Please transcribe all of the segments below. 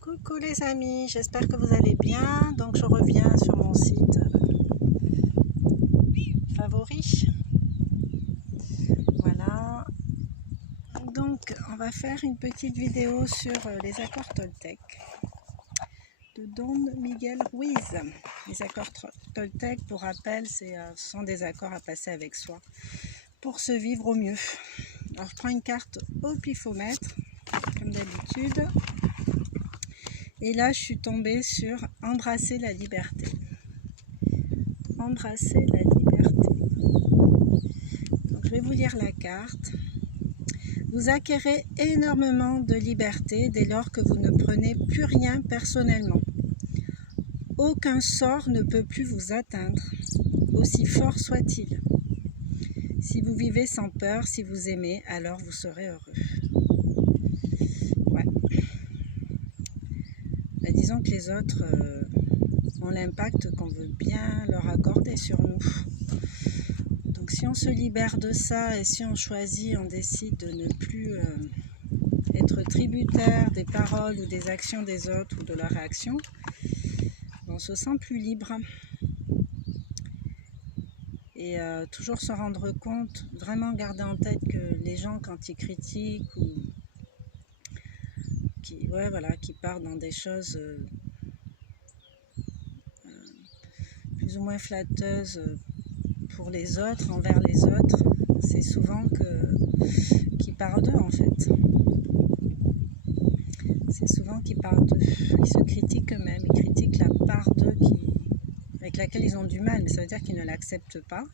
Coucou les amis, j'espère que vous allez bien. Donc je reviens sur mon site favori. Voilà. Donc on va faire une petite vidéo sur les accords Toltec de Don Miguel Ruiz. Les accords Toltec, pour rappel, ce sont des accords à passer avec soi pour se vivre au mieux. Alors je prends une carte au pifomètre, comme d'habitude. Et là, je suis tombée sur Embrasser la liberté. Embrasser la liberté. Donc, je vais vous lire la carte. Vous acquérez énormément de liberté dès lors que vous ne prenez plus rien personnellement. Aucun sort ne peut plus vous atteindre, aussi fort soit-il. Si vous vivez sans peur, si vous aimez, alors vous serez heureux. Ouais. Ben, disons que les autres ont l'impact qu'on veut bien leur accorder sur nous. Donc si on se libère de ça et si on choisit, on décide de ne plus être tributaire des paroles ou des actions des autres ou de leurs réactions, on se sent plus libre. Et toujours se rendre compte, vraiment garder en tête que les gens quand ils critiquent ou qui partent dans des choses plus ou moins flatteuses pour les autres, envers les autres, c'est souvent qu'ils parlent d'eux en fait. C'est souvent qu'ils parlent d'eux. Ils se critiquent eux-mêmes, ils critiquent la part d'eux avec laquelle ils ont du mal, mais ça veut dire qu'ils ne l'acceptent pas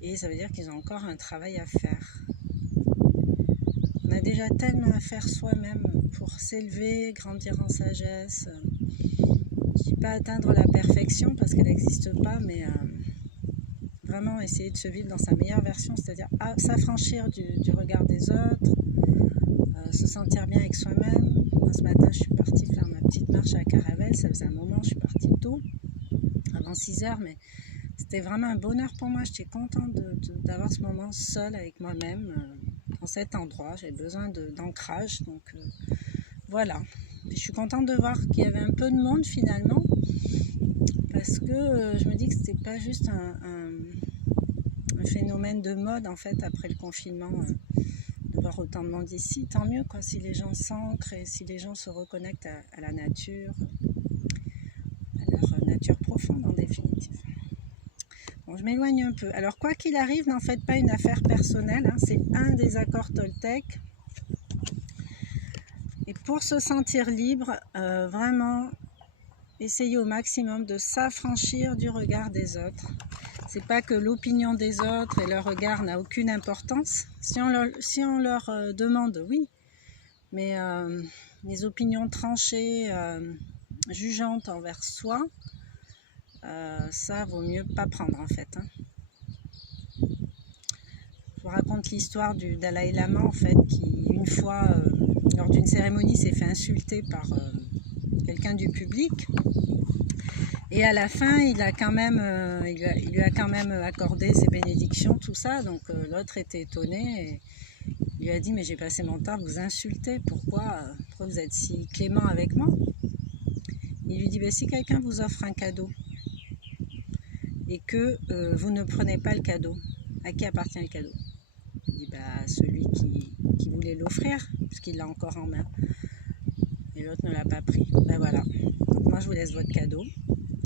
et ça veut dire qu'ils ont encore un travail à faire. On a déjà tellement à faire soi-même pour s'élever, grandir en sagesse. Je ne dis pas atteindre la perfection parce qu'elle n'existe pas, mais vraiment essayer de se vivre dans sa meilleure version, c'est-à-dire s'affranchir du regard des autres, se sentir bien avec soi-même. Moi, ce matin, je suis partie faire ma petite marche à Caravelle. Ça faisait un moment, je suis partie tôt, avant 6 heures, mais c'était vraiment un bonheur pour moi. J'étais contente d'avoir ce moment seule avec moi-même. Dans cet endroit, j'ai besoin d'ancrage, donc voilà. Je suis contente de voir qu'il y avait un peu de monde finalement, parce que je me dis que c'était pas juste un phénomène de mode en fait après le confinement, de voir autant de monde ici. Tant mieux quoi, si les gens s'ancrent et si les gens se reconnectent à la nature, à leur nature profonde en définitive. Bon, je m'éloigne un peu. Alors, quoi qu'il arrive, n'en faites pas une affaire personnelle. Hein, c'est un des accords Toltec. Et pour se sentir libre, vraiment, essayez au maximum de s'affranchir du regard des autres. C'est pas que l'opinion des autres et leur regard n'a aucune importance. Si on leur demande, oui. Mais les opinions tranchées, jugeantes envers soi, ça vaut mieux pas prendre en fait. Hein. Je vous raconte l'histoire du Dalai Lama en fait, qui une fois lors d'une cérémonie s'est fait insulter par quelqu'un du public et à la fin il lui a quand même accordé ses bénédictions, tout ça. Donc l'autre était étonné et il lui a dit mais j'ai passé mon temps à vous insulter, pourquoi vous êtes si clément avec moi? Il lui dit si quelqu'un vous offre un cadeau et que vous ne prenez pas le cadeau, à qui appartient le cadeau? Il dit celui qui voulait l'offrir, puisqu'il l'a encore en main. Et l'autre ne l'a pas pris. Voilà. Donc moi je vous laisse votre cadeau.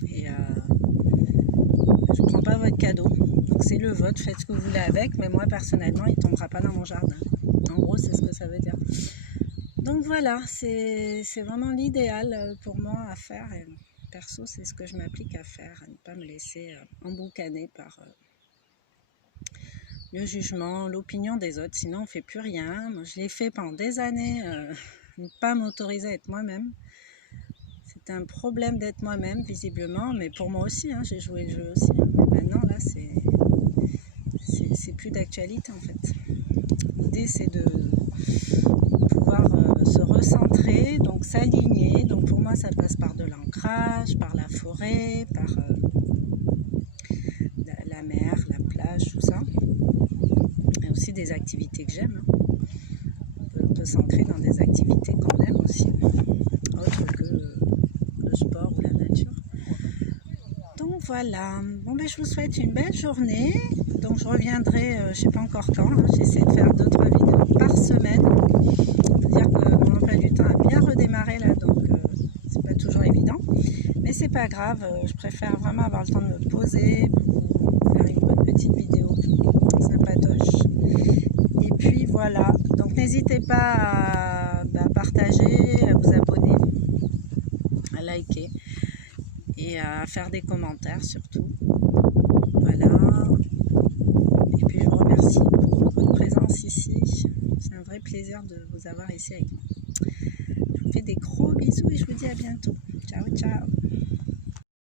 Et je ne prends pas votre cadeau. Donc c'est le vôtre, faites ce que vous voulez avec, mais moi personnellement il ne tombera pas dans mon jardin. En gros c'est ce que ça veut dire. Donc voilà, c'est vraiment l'idéal pour moi à faire. Et perso, c'est ce que je m'applique à faire, à ne pas me laisser emboucaner par le jugement, l'opinion des autres. Sinon, on ne fait plus rien. Moi, je l'ai fait pendant des années, ne pas m'autoriser à être moi-même. C'était un problème d'être moi-même, visiblement, mais pour moi aussi, hein, j'ai joué le jeu aussi. Hein. Mais maintenant, là, c'est plus d'actualité, en fait. L'idée, c'est de pouvoir se recentrer, donc s'aligner. Donc pour moi ça passe par de l'ancrage, par la forêt, par la mer, la plage, tout ça. Et aussi des activités que j'aime. On peut s'ancrer dans des activités qu'on aime aussi. voilà. Bon, ben, je vous souhaite une belle journée. Donc, je reviendrai, je ne sais pas encore quand. Hein. J'essaie de faire 2-3 vidéos par semaine. C'est-à-dire que mon emploi du temps a bien redémarré là, donc c'est pas toujours évident. Mais c'est pas grave, je préfère vraiment avoir le temps de me poser pour faire une bonne petite vidéo sympatoche. Et puis voilà, donc n'hésitez pas à partager, à vous abonner, à liker et à faire des commentaires surtout. Voilà. Et puis je vous remercie pour votre présence ici. C'est un vrai plaisir de vous avoir ici avec moi. Je vous fais des gros bisous et je vous dis à bientôt. Ciao, ciao.